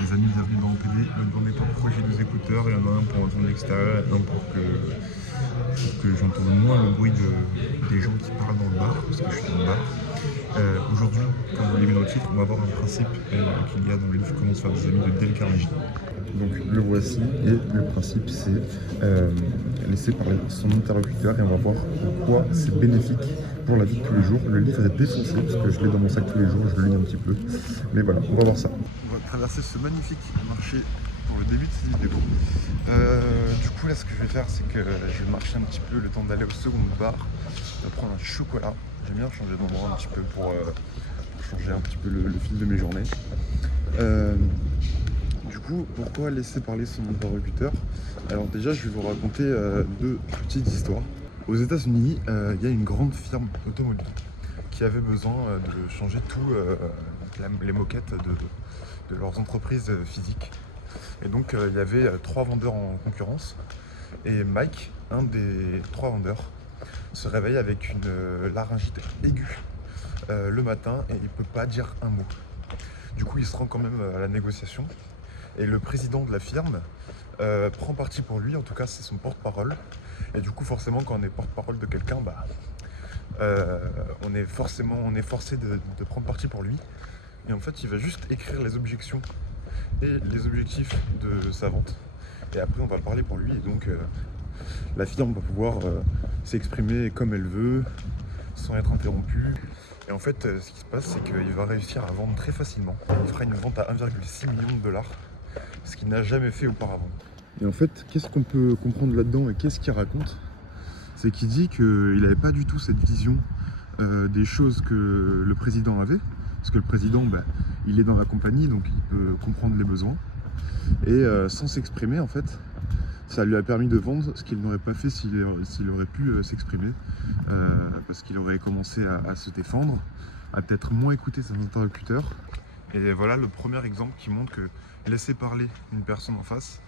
Les amis, bienvenue dans OPD. Ne me demandez pas pourquoi j'ai deux écouteurs. Il y en a un pour entendre l'extérieur et un pour que j'entende moins le bruit des gens qui parlent dans le bar, parce que je suis dans le bar. Aujourd'hui, comme vous l'avez vu dans le titre, on va voir un principe qu'il y a dans le livre Comment se faire des amis de Dale Carnegie. Donc le voici, et le principe c'est laisser parler son interlocuteur et on va voir pourquoi c'est bénéfique pour la vie de tous les jours. Le livre est défoncé parce que je l'ai dans mon sac tous les jours, je le lis un petit peu. Mais voilà, on va voir ça. On va traverser ce magnifique marché pour le début de cette vidéo. Du coup là ce que je vais faire c'est que je vais marcher un petit peu le temps d'aller au second bar, prendre un chocolat. J'aime bien changer d'endroit un petit peu pour changer un petit peu le fil de mes journées. Du coup, pourquoi laisser parler son interlocuteur? Alors déjà, je vais vous raconter deux petites histoires. Aux États-Unis, il y a une grande firme automobile qui avait besoin de changer tout les moquettes de leurs entreprises physiques. Et donc, il y avait trois vendeurs en concurrence. Et Mike, un des trois vendeurs, se réveille avec une laryngite aiguë le matin et il peut pas dire un mot. Du coup, il se rend quand même à la négociation. Et le président de la firme prend parti pour lui, en tout cas c'est son porte-parole. Et du coup forcément quand on est porte-parole de quelqu'un, on est forcé de prendre parti pour lui. Et en fait il va juste écrire les objections et les objectifs de sa vente. Et après on va parler pour lui et donc la firme va pouvoir s'exprimer comme elle veut, sans être interrompue. Et en fait ce qui se passe c'est qu'il va réussir à vendre très facilement. Il fera une vente à 1,6 million de dollars. Ce qu'il n'a jamais fait auparavant. Et en fait, qu'est-ce qu'on peut comprendre là-dedans et qu'est-ce qu'il raconte? C'est qu'il dit qu'il n'avait pas du tout cette vision des choses que le président avait, parce que le président, il est dans la compagnie, donc il peut comprendre les besoins. Et sans s'exprimer, en fait, ça lui a permis de vendre ce qu'il n'aurait pas fait s'il aurait pu s'exprimer, parce qu'il aurait commencé à se défendre, à peut-être moins écouter ses interlocuteurs. Et voilà le premier exemple qui montre que laisser parler une personne en face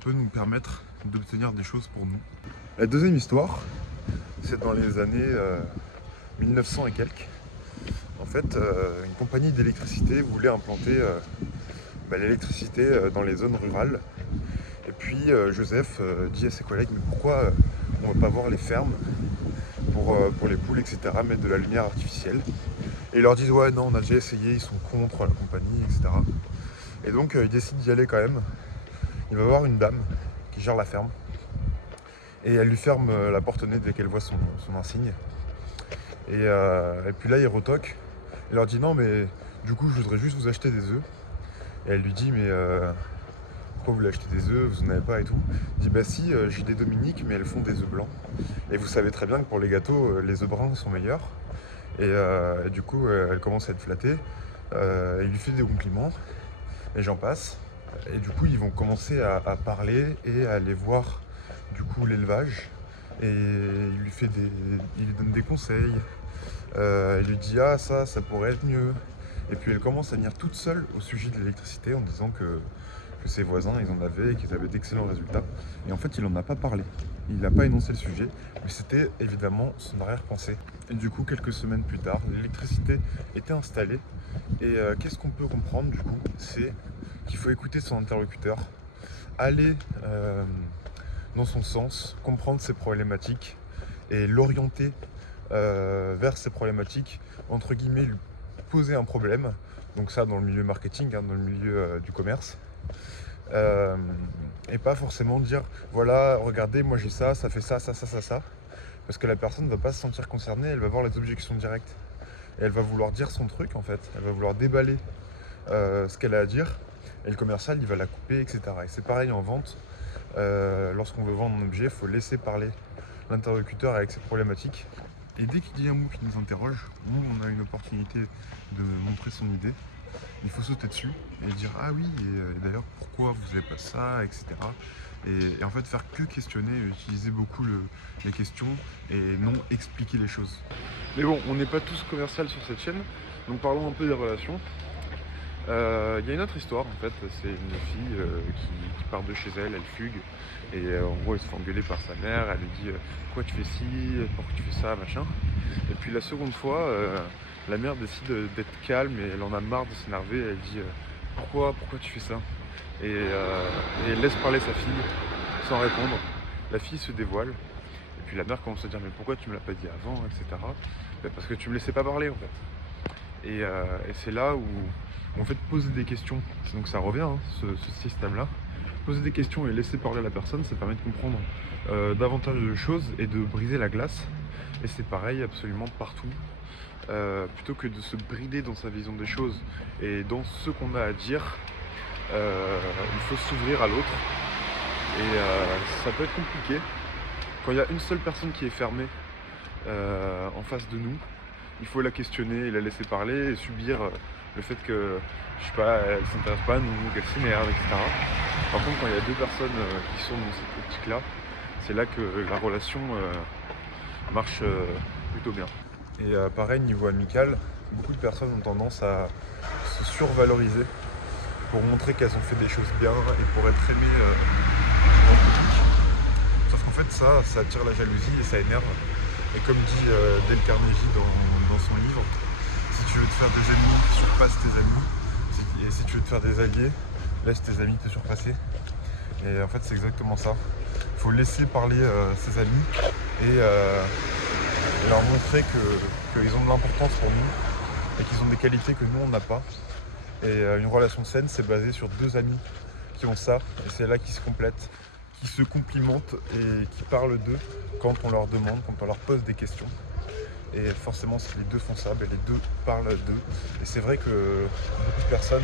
peut nous permettre d'obtenir des choses pour nous. La deuxième histoire, c'est dans les années 1900 et quelques. En fait, une compagnie d'électricité voulait implanter l'électricité dans les zones rurales. Et puis Joseph dit à ses collègues, mais pourquoi on ne va pas voir les fermes pour les poules, etc., mettre de la lumière artificielle. Et ils leur disent ouais non on a déjà essayé, ils sont contre la compagnie, etc. Et donc il décide d'y aller quand même. Il va voir une dame qui gère la ferme. Et elle lui ferme la porte au nez dès qu'elle voit son insigne. Et puis là il retoque. Il leur dit non mais du coup je voudrais juste vous acheter des œufs. Et elle lui dit mais pourquoi vous voulez acheter des œufs, vous en avez pas et tout. Il dit bah si j'ai des Dominiques mais elles font des œufs blancs. Et vous savez très bien que pour les gâteaux les œufs bruns sont meilleurs. Et du coup, elle commence à être flattée. Il lui fait des compliments. Et j'en passe. Et du coup, ils vont commencer à parler et à aller voir du coup l'élevage. Et il lui donne des conseils. Il lui dit ah ça pourrait être mieux. Et puis elle commence à venir toute seule au sujet de l'électricité en disant que ses voisins ils en avaient et qu'ils avaient d'excellents résultats. Et en fait il n'en a pas parlé. Il n'a pas énoncé le sujet, mais c'était évidemment son arrière-pensée. Et du coup, quelques semaines plus tard, l'électricité était installée. Et qu'est-ce qu'on peut comprendre du coup? C'est qu'il faut écouter son interlocuteur, aller dans son sens, comprendre ses problématiques et l'orienter vers ses problématiques, entre guillemets, lui poser un problème. Donc ça dans le milieu marketing, dans le milieu du commerce. Et pas forcément dire voilà regardez moi j'ai ça fait ça parce que la personne ne va pas se sentir concernée, elle va voir les objections directes et elle va vouloir dire son truc en fait, elle va vouloir déballer ce qu'elle a à dire et le commercial il va la couper, etc. Et c'est pareil en vente, lorsqu'on veut vendre un objet il faut laisser parler l'interlocuteur avec ses problématiques et dès qu'il dit un mot qui nous interroge, nous on a une opportunité de montrer son idée. Il faut sauter dessus et dire ah oui et d'ailleurs pourquoi vous n'avez pas ça, etc. Et en fait faire que questionner et utiliser beaucoup les questions et non expliquer les choses. Mais bon, on n'est pas tous commercial sur cette chaîne, donc parlons un peu des relations. Il y a une autre histoire en fait, c'est une fille qui part de chez elle fugue et en gros elle se fait engueuler par sa mère, elle lui dit pourquoi tu fais ci, pourquoi tu fais ça, machin. Et puis la seconde fois, la mère décide d'être calme et elle en a marre de s'énerver, elle dit pourquoi tu fais ça et laisse parler sa fille sans répondre. La fille se dévoile. Et puis la mère commence à dire mais pourquoi tu me l'as pas dit avant, etc. Ben, parce que tu me laissais pas parler en fait. Et c'est là où en fait poser des questions, donc ça revient ce système-là. Poser des questions et laisser parler la personne, ça permet de comprendre davantage de choses et de briser la glace. Et c'est pareil absolument partout. Plutôt que de se brider dans sa vision des choses et dans ce qu'on a à dire, il faut s'ouvrir à l'autre. Et ça peut être compliqué. Quand il y a une seule personne qui est fermée en face de nous, il faut la questionner et la laisser parler et subir le fait que, je sais pas, elle s'intéresse pas à nous, qu'elle s'énerve, etc. Par contre, quand il y a deux personnes qui sont dans cette optique-là, c'est là que la relation marche plutôt bien. Et pareil, niveau amical, beaucoup de personnes ont tendance à se survaloriser pour montrer qu'elles ont fait des choses bien et pour être aimées en public. Sauf qu'en fait, ça attire la jalousie et ça énerve. Et comme dit Dale Carnegie dans son livre, si tu veux te faire des ennemis, surpasse tes amis. Et si tu veux te faire des alliés, laisse tes amis te surpasser. Et en fait, c'est exactement ça. Il faut laisser parler ses amis et leur montrer qu'ils ont de l'importance pour nous et qu'ils ont des qualités que nous, on n'a pas. Et une relation saine, c'est basé sur deux amis qui ont ça. Et c'est là qu'ils se complètent, qui se complimentent et qui parlent d'eux quand on leur demande, quand on leur pose des questions. Et forcément, les deux font ça, les deux parlent d'eux. Et c'est vrai que beaucoup de personnes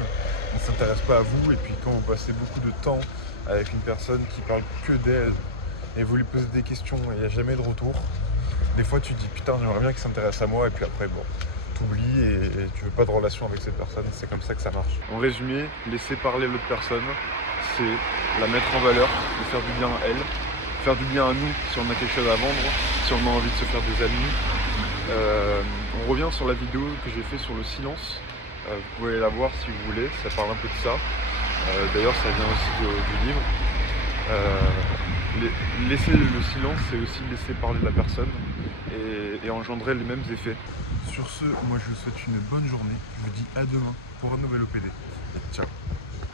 ne s'intéressent pas à vous. Et puis quand vous passez beaucoup de temps avec une personne qui parle que d'elle et vous lui posez des questions et il n'y a jamais de retour, des fois tu te dis putain, j'aimerais bien qu'il s'intéresse à moi. Et puis après, bon, t'oublies et tu veux pas de relation avec cette personne. C'est comme ça que ça marche. En résumé, laisser parler l'autre personne, c'est la mettre en valeur, de faire du bien à elle, faire du bien à nous si on a quelque chose à vendre, si on a envie de se faire des amis. On revient sur la vidéo que j'ai fait sur le silence. Vous pouvez la voir si vous voulez, ça parle un peu de ça. D'ailleurs, ça vient aussi du livre. Laisser le silence, c'est aussi laisser parler la personne et engendrer les mêmes effets. Sur ce, moi je vous souhaite une bonne journée. Je vous dis à demain pour un nouvel OPD. Ciao.